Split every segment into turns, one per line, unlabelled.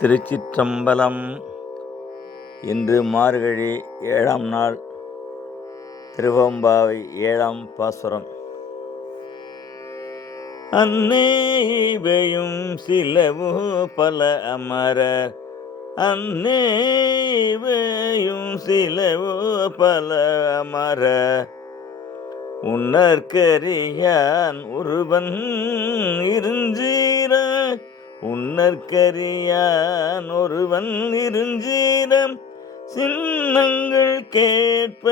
திருச்சிற்றம்பலம் இன்று மார்கழி ஏழாம் நாள் திருவம்பாவை ஏழாம் பாசுரம். அன்னேவையும் சிலவோ பல அமரர் அன்னேவையும் சிலவோ பல அமரர் உன்னற்கரியான் ஒருவன் இருஞ்சீர உன்னற்கரியான் ஒருவன் இருஞ்சீரம் சின்னங்கள் கேட்ப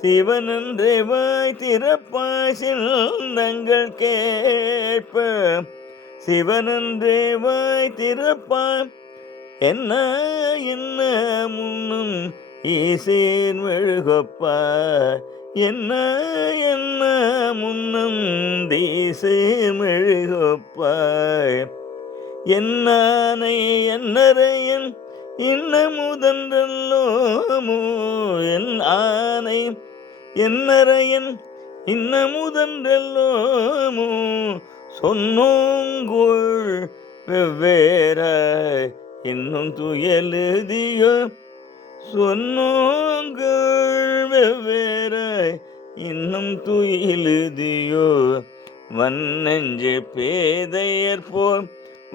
சிவனன்றே வாய் திறப்பாய் சின்னங்கள் கேட்ப சிவனன்றே வாய் திறப்பாய் என்ன என்ன முன்னும் ஈசேன் மெழுகப்பா என்ன என்ன முன்னும் தீசே மெழுகப்பாய் என்னானை என்னரையன் இன்ன முதன்றல்லோமோ என் ஆனை என்னரையன் இன்ன முதன்றல்லோமோ சொன்னோங்குள் வெவ்வேறாய் இன்னும் துயலுதியோ சொன்னோங்கள் வெவ்வேறாய் இன்னும் துயிலுதியோ வன்னெஞ்சு பேதையற்போல்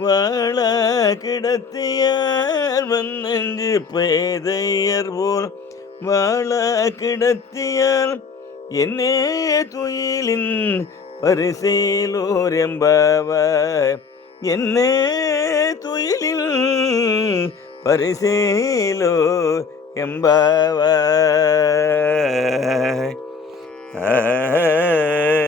வாழ கிடத்தியார் வன்னெஞ்சு பேதையர் போல் வாழ கிடத்தியார் என்னே துயிலின் பரிசீலோர் என்பவர். என்னே துயிலில் பரிசீலோ என்பவர்.